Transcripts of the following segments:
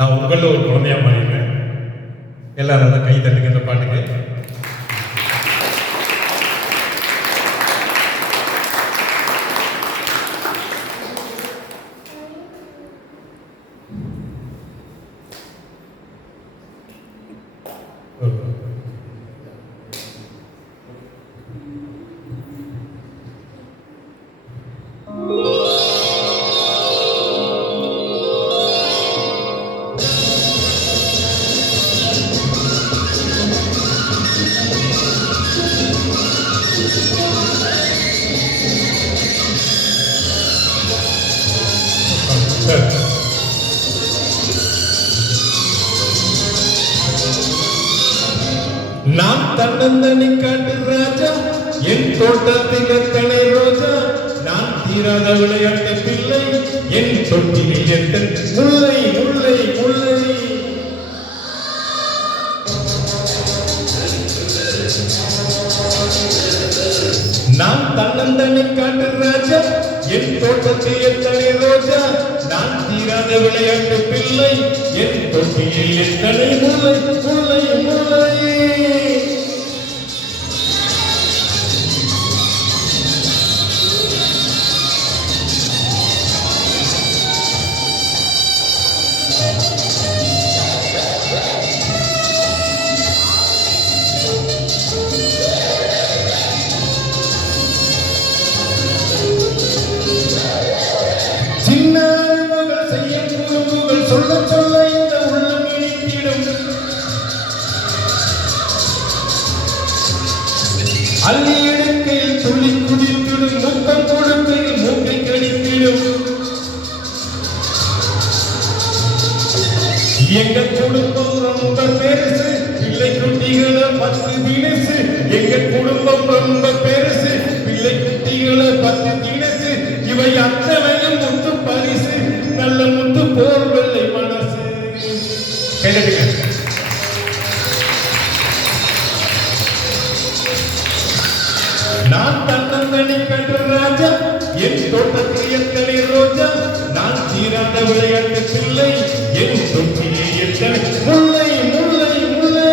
நான் உங்களில் ஒரு குழந்தையா மாறிடுவேன். எல்லாரும் தான் கை தட்டுங்க இந்த பாட்டுக்கு. நான் தன்னந்தனி காட்டு ராஜா, என் தோட்டத்தில் எத்தனை ரோஜா, நான் தீராத விளையாட்டு பிள்ளை, என் தொட்டியில் எத்தனை முல்லை முல்லை முல்லை. நான் தன்னந்தனி காட்டு ராஜா, என் தோட்டத்தில் எத்தனை ரோஜா, நான் தீராத விளையாட்டு பிள்ளை, என் தொட்டியில் எத்தனை முல்லை முல்லை முல்லை. சொல்ல சொல்ல இந்த உள்ளம் இனித்திடும், அள்ளி எடுக்கையில் துளி குடித்திடும், முத்தம் கொடுக்கையில் மூக்கை கடித்திடும். எங்க குடும்பம் ரொம்ப பெருசு, பிள்ளை குட்டிகளை 10 தினசு. எங்க குடும்பம் ரொம்ப பெருசு, பிள்ளை குட்டிகளை 10 தினசு. இவை அத்தனையும் முத்து பரிசு, நல்ல முத்து போர்வெல்லை மனசு. நான் தன்னந்தனி கண்டு ராஜா, என் தோட்டத்தில் எத்தனை ரோஜா, நான் தீராத விளையாட்டு பிள்ளை, என் தொட்டிலே எத்தனை முல்லை முல்லை முல்லை.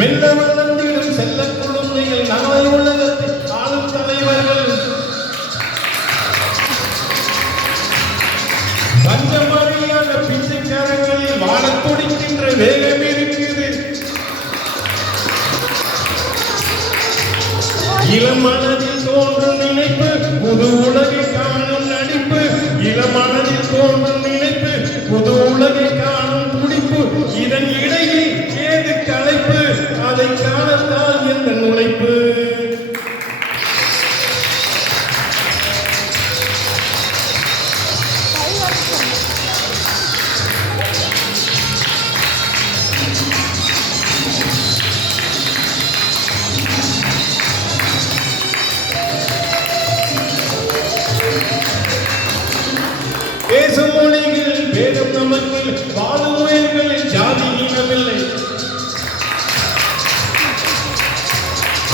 மெல்ல வளர்ந்திடும் செல்ல குழந்தைகள் நாளை உலகத்தில் ஆளும் தலைவர்கள். பஞ்சமறியான பிச்சைக்காரங்களில் வாழத் துடிக்கின்ற வேகம் இருக்குது. இளமனதில் தோன்றும் நினைப்பு, புது உலகை காணும் நடிப்பு. இளமனதில் தோன்றும் நினைப்பு, புது உலகை காணும் துடிப்பு. இதன் இடையில் ஏது களைப்பு, அதை காணத்தான் எந்த நுழைப்பு. பேசும் மொழிகள் பேரும் நமக்கு, வாழும் உயிர்களில் ஜாதி இனமில்லை.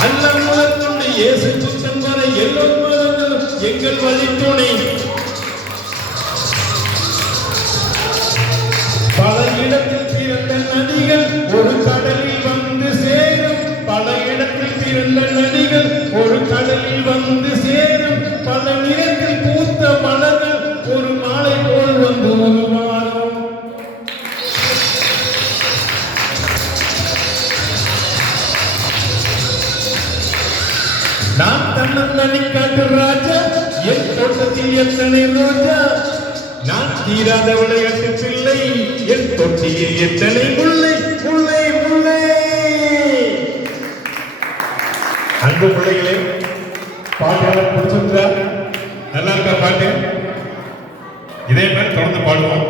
அல்லம் முதற்கொண்டு இயேசு புத்தன் வரை எல்லோரும் எங்கள் வழித்துணை. பல இடத்தில் பிறந்த நதிகள் ஒரு கடலில் வந்து சேரும். பல இடத்தில் பிறந்த நதிகள் ஒரு கடலில் வந்து சேரும். பல நிறத்தில் பூத்த மலர்கள் ஒரு மாலை போல் வந்து உருவாகும். நான் தன்னந்தனி காட்டு ராஜா, என் தோட்டத்தில் எத்தனை ரோஜா, நான் தீராத விளையாட்டு பிள்ளை, என் தொட்டியில் எத்தனை முல்லை முல்லை முல்லை. அன்பு பிள்ளைகளே, பாட்டு பிடிச்சிருக்கா? நல்லா இருக்கா பாட்டு? இதே மாதிரி தொடர்ந்து பாடுவோம்.